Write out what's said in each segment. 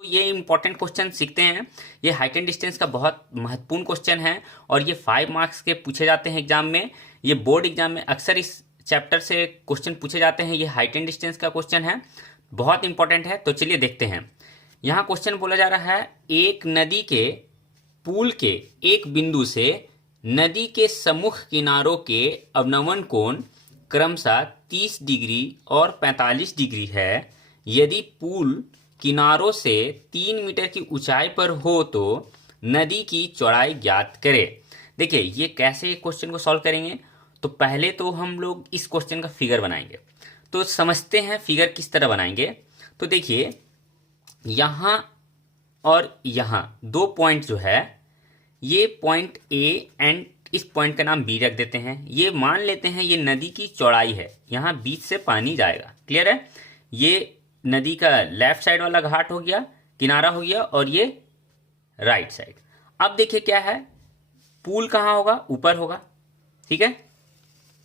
तो ये important question सीखते हैं। ये हाइट एंड डिस्टेंस का बहुत महत्वपूर्ण क्वेश्चन है और ये 5 मार्क्स के पूछे जाते हैं एग्जाम में। ये बोर्ड एग्जाम में अक्सर इस चैप्टर से क्वेश्चन पूछे जाते हैं। ये हाइट एंड डिस्टेंस का क्वेश्चन है, बहुत इंपॉर्टेंट है। तो चलिए देखते हैं। यहाँ क्वेश्चन बोला जा रहा है, एक नदी के पुल के एक बिंदु से नदी के सम्मुख किनारों के अवनमन कोण क्रमशः 30 डिग्री और 45 डिग्री है। यदि पुल किनारों से 3 मीटर की ऊंचाई पर हो तो नदी की चौड़ाई ज्ञात करें। देखिए ये कैसे क्वेश्चन को सॉल्व करेंगे, तो पहले तो हम लोग इस क्वेश्चन का फिगर बनाएंगे। तो समझते हैं फिगर किस तरह बनाएंगे। तो देखिए यहाँ और यहाँ 2 पॉइंट जो है, ये पॉइंट ए एंड इस पॉइंट का नाम बी रख देते हैं। ये मान लेते हैं ये नदी की चौड़ाई है, यहाँ बीच से पानी जाएगा। क्लियर है। ये नदी का लेफ्ट साइड वाला घाट हो गया, किनारा हो गया, और ये राइट साइड। अब देखिए क्या है, पुल कहाँ होगा, ऊपर होगा। ठीक है,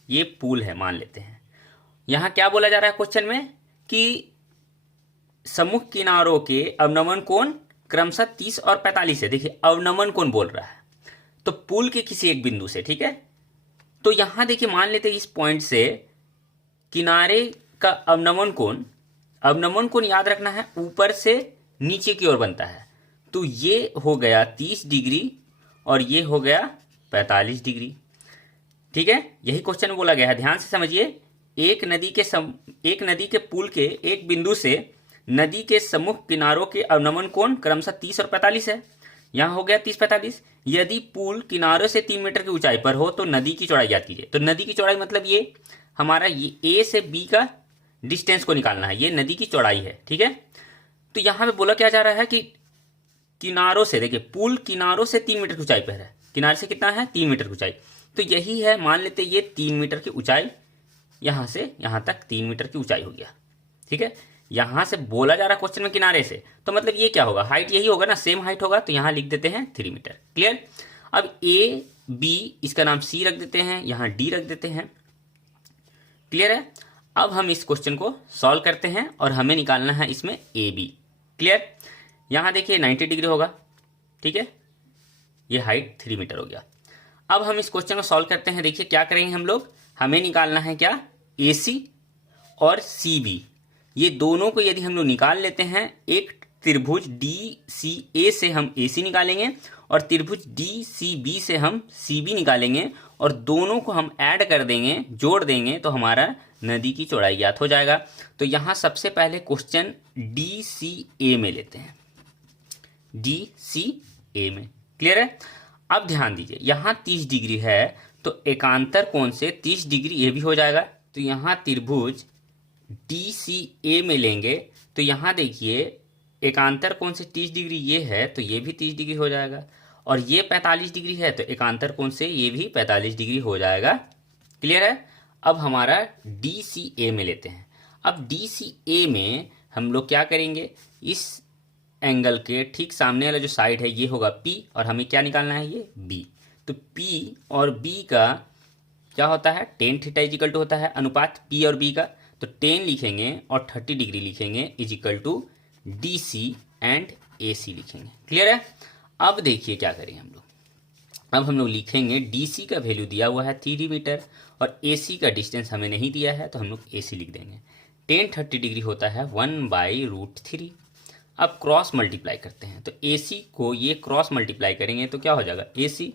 ये पुल है मान लेते हैं। यहाँ क्या बोला जा रहा है क्वेश्चन में कि सम्मुख किनारों के अवनमन कोण क्रमशः 30 और 45 है। देखिए अवनमन कोण बोल रहा है, तो पुल के किसी एक बिंदु से। ठीक है, तो यहां देखिए मान लेते हैं इस पॉइंट से किनारे का अवनमन कोण याद रखना है, ऊपर से नीचे की ओर बनता है। तो ये हो गया 30 डिग्री और ये हो गया 45 डिग्री। ठीक है, यही क्वेश्चन में बोला गया है, ध्यान से समझिए। एक नदी के पुल के एक बिंदु से नदी के सम्मुख किनारों के अवनमन कोण क्रमशः 30 और 45 है। यहाँ हो गया 30-45। यदि पुल किनारों से 3 मीटर की ऊंचाई पर हो तो नदी की चौड़ाई ज्ञात कीजिए। तो नदी की चौड़ाई मतलब ये हमारा ये ए से बी का डिस्टेंस को निकालना है, ये नदी की चौड़ाई है। ठीक है, तो यहाँ पे बोला क्या जा रहा है कि किनारों से, देखिए पुल किनारों से 3 मीटर की ऊंचाई पर है। किनारे से कितना है, 3 मीटर की ऊंचाई। तो यही है, मान लेते ये 3 मीटर की ऊंचाई, यहाँ से यहाँ तक 3 मीटर की ऊंचाई हो गया। ठीक है, यहां से बोला जा रहा क्वेश्चन में किनारे से, तो मतलब ये क्या होगा, हाइट यही होगा ना, सेम हाइट होगा। तो यहां लिख देते हैं 3 मीटर। क्लियर। अब ए बी, इसका नाम सी रख देते हैं, यहां डी रख देते हैं। क्लियर है। अब हम इस क्वेश्चन को सॉल्व करते हैं और हमें निकालना है इसमें ए बी। क्लियर। यहां देखिए 90 डिग्री होगा। ठीक है, ये हाइट 3 मीटर हो गया। अब हम इस क्वेश्चन को सॉल्व करते हैं। देखिए क्या करेंगे हम लोग, हमें निकालना है क्या, ए सी और सी बी। ये दोनों को यदि हम लोग निकाल लेते हैं, एक त्रिभुज डी सी ए से हम ए सी निकालेंगे और त्रिभुज डी सी बी से हम सी बी निकालेंगे, और दोनों को हम ऐड कर देंगे, जोड़ देंगे, तो हमारा नदी की चौड़ाई ज्ञात हो जाएगा। तो यहां सबसे पहले क्वेश्चन डी सी ए में लेते हैं, डी सी ए में। क्लियर है। अब ध्यान दीजिए, यहां 30 डिग्री है तो एकांतर कोण से 30 डिग्री ये भी हो जाएगा। तो यहां त्रिभुज डी सी ए में लेंगे तो यहां देखिए एकांतर कोण से 30 डिग्री ये है, तो ये भी 30 डिग्री हो जाएगा, और ये 45 डिग्री है तो एकांतर कोण से ये भी 45 डिग्री हो जाएगा। क्लियर है। अब हमारा डी सी ए में लेते हैं। अब डी सी ए में हम लोग क्या करेंगे, इस एंगल के ठीक सामने वाला जो साइड है ये होगा P, और हमें क्या निकालना है, ये B। तो P और B का क्या होता है, टेन थीटा इजिकल टू होता है अनुपात P और B का। तो 10 लिखेंगे और 30 डिग्री लिखेंगे equal to D C and A C लिखेंगे। क्लियर है। अब देखिए क्या करेंगे हम लोग, अब हम लोग लिखेंगे डी सी का वैल्यू दिया हुआ है 3 मीटर और ए सी का डिस्टेंस हमें नहीं दिया है, तो हम लोग ए सी लिख देंगे। 10-30 डिग्री होता है 1/√3। अब क्रॉस मल्टीप्लाई करते हैं, तो ए सी को ये क्रॉस मल्टीप्लाई करेंगे तो क्या हो जाएगा, ए सी,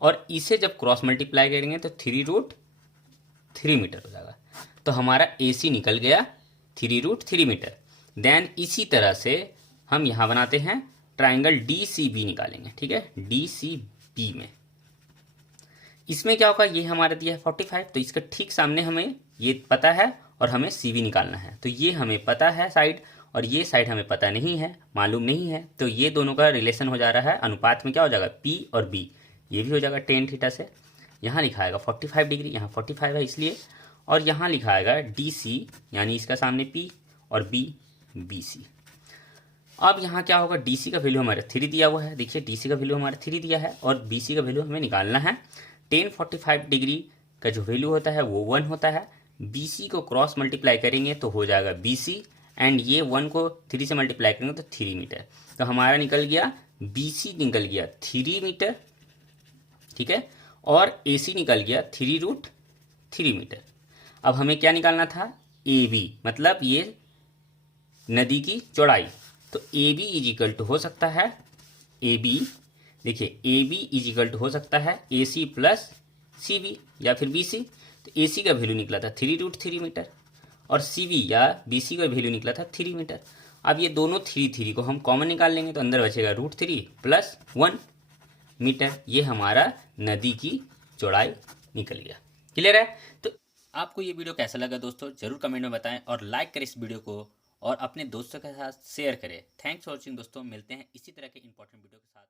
और इसे जब क्रॉस मल्टीप्लाई करेंगे तो 3√3 मीटर हो जाएगा। तो हमारा ए सी निकल गया 3√3 मीटर। देन इसी तरह से हम यहाँ बनाते हैं ट्राइंगल डी सी बी निकालेंगे। ठीक है, डी सी बी में इसमें क्या होगा, ये हमारा दिया है 45, तो इसका ठीक सामने हमें ये पता है और हमें सी बी निकालना है। तो ये हमें पता है साइड, और ये साइड हमें पता नहीं है, मालूम नहीं है। तो ये दोनों का रिलेशन हो जा रहा है, अनुपात में क्या हो जाएगा, P और B। ये भी हो जाएगा टेन थीटा से। यहाँ लिखा आएगा 45 डिग्री, यहाँ 45 है इसलिए, और यहाँ लिखा आएगा डी सी, यानी इसका सामने P और B बी सी। अब यहाँ क्या होगा, डी सी का वैल्यू हमारा 3 दिया हुआ है। देखिए डी सी का वैल्यू हमारा 3 दिया है और बी सी का वैल्यू हमें निकालना है। 10-45 डिग्री का जो वैल्यू होता है वो 1 होता है। बी सी को क्रॉस मल्टीप्लाई करेंगे तो हो जाएगा बी सी, एंड ये 1 को 3 से मल्टीप्लाई करेंगे तो 3 मीटर। तो हमारा निकल गया BC निकल गया 3 मीटर, ठीक है, और AC निकल गया 3√3 मीटर। अब हमें क्या निकालना था, AB, मतलब ये नदी की चौड़ाई। तो AB इज इक्वल टू हो सकता है AB, देखिए AB इज इक्वल टू हो सकता है AC प्लस CB या फिर BC। तो AC का वैल्यू निकला था 3√3 मीटर और CB या BC का वैल्यू निकला था 3 मीटर। अब ये दोनों 3 को हम कॉमन निकाल लेंगे तो अंदर बचेगा √3 प्लस 1 मीटर। ये हमारा नदी की चौड़ाई निकल गया। क्लियर है? तो आपको ये वीडियो कैसा लगा दोस्तों, जरूर कमेंट में बताएं और लाइक करें इस वीडियो को और अपने दोस्तों के साथ शेयर करें। थैंक्स फॉर वॉचिंग दोस्तों, मिलते हैं इसी तरह के इंपॉर्टेंट वीडियो के साथ।